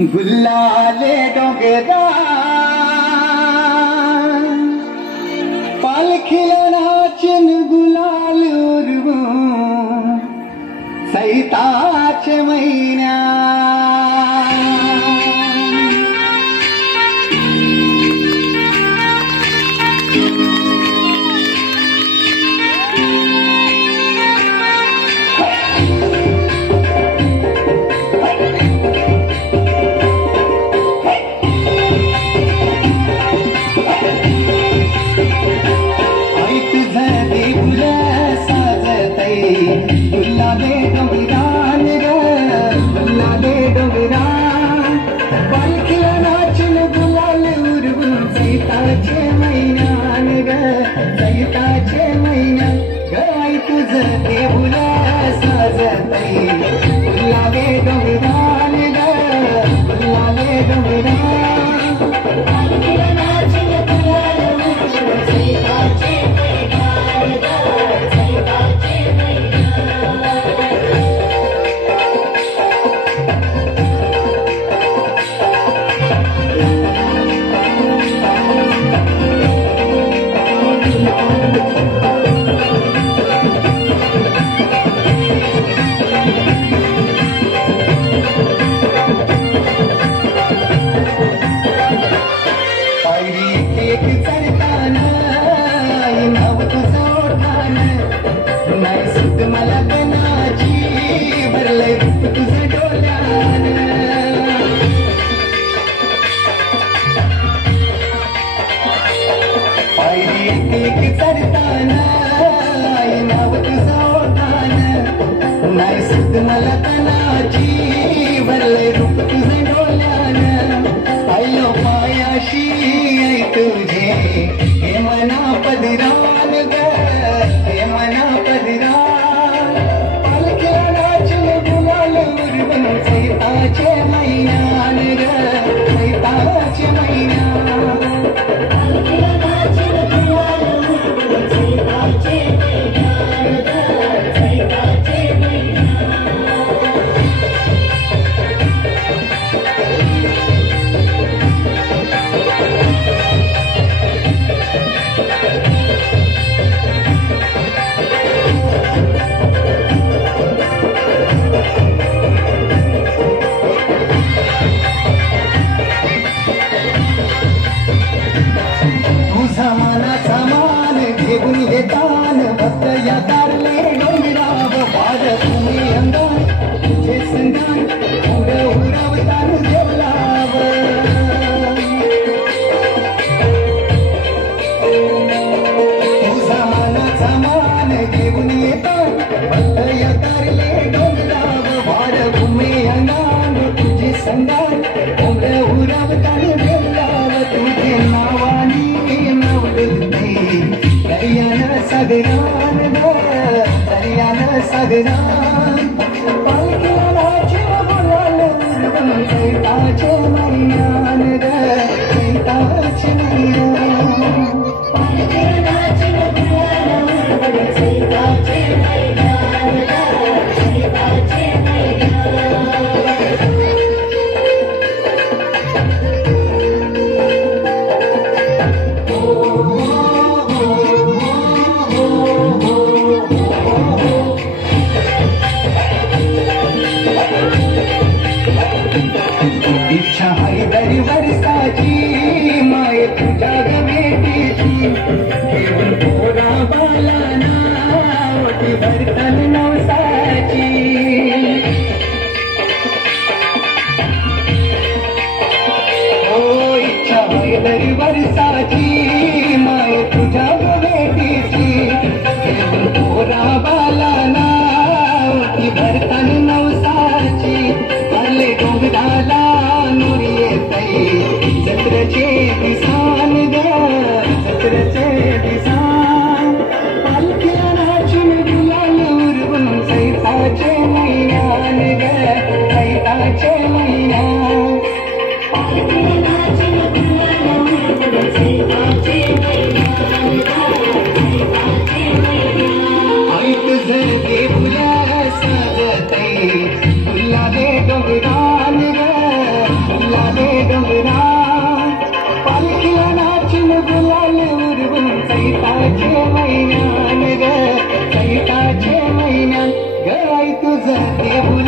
गुलाले डोंगरा पालखीला नाचन गुलाल उरवू सैताच्या महिन्या गुलाले डोंगरान गुलाले डोंगरान पालखीला नाचन गुलाल उरवून सैताचे महिन्यान सैताचे महिन्यान गाय तुझं देऊला साजतई गुलाले डोंगरान गुलाले डोंगरान पालखीला नाचन गुलाल उरवून सैताचे मला कनाची भरलंय तुझं डोल्यान पायरी एक चढताना नाव तुझं ओढान नाही सुद्ध मला कनाची भरलंय रूप तुझं डोल्यान आयो पायाशी आई तुझे हे मना पदिरान ग हे मना पदिरान सैताचे महिन्यान सैताचे महिन्यान पालखीला नाचन गुलाल उरवून सैताचे महिन्यान सैताचे महिन्यान सामान घेऊन येतान भक्त या तारले डोंगराव वाद तुम्ही अंगान तुझे संगान पुढं उरावतान देवलाव सामान घेऊन येतान भक्त या तारले डोंगराव वाद तुम्ही अंगान तुझे संगान पुढं उरावतान देवलाव तुझे नावानी सगरान दर्यान सगरान पालखीला नाचन गुलाल उरवून सैताचे महिन्यान सैताचे महिन्यान पालखीला नाचन गुलाल उरवून सैताचे महिन्यान सैताचे महिन्यान ये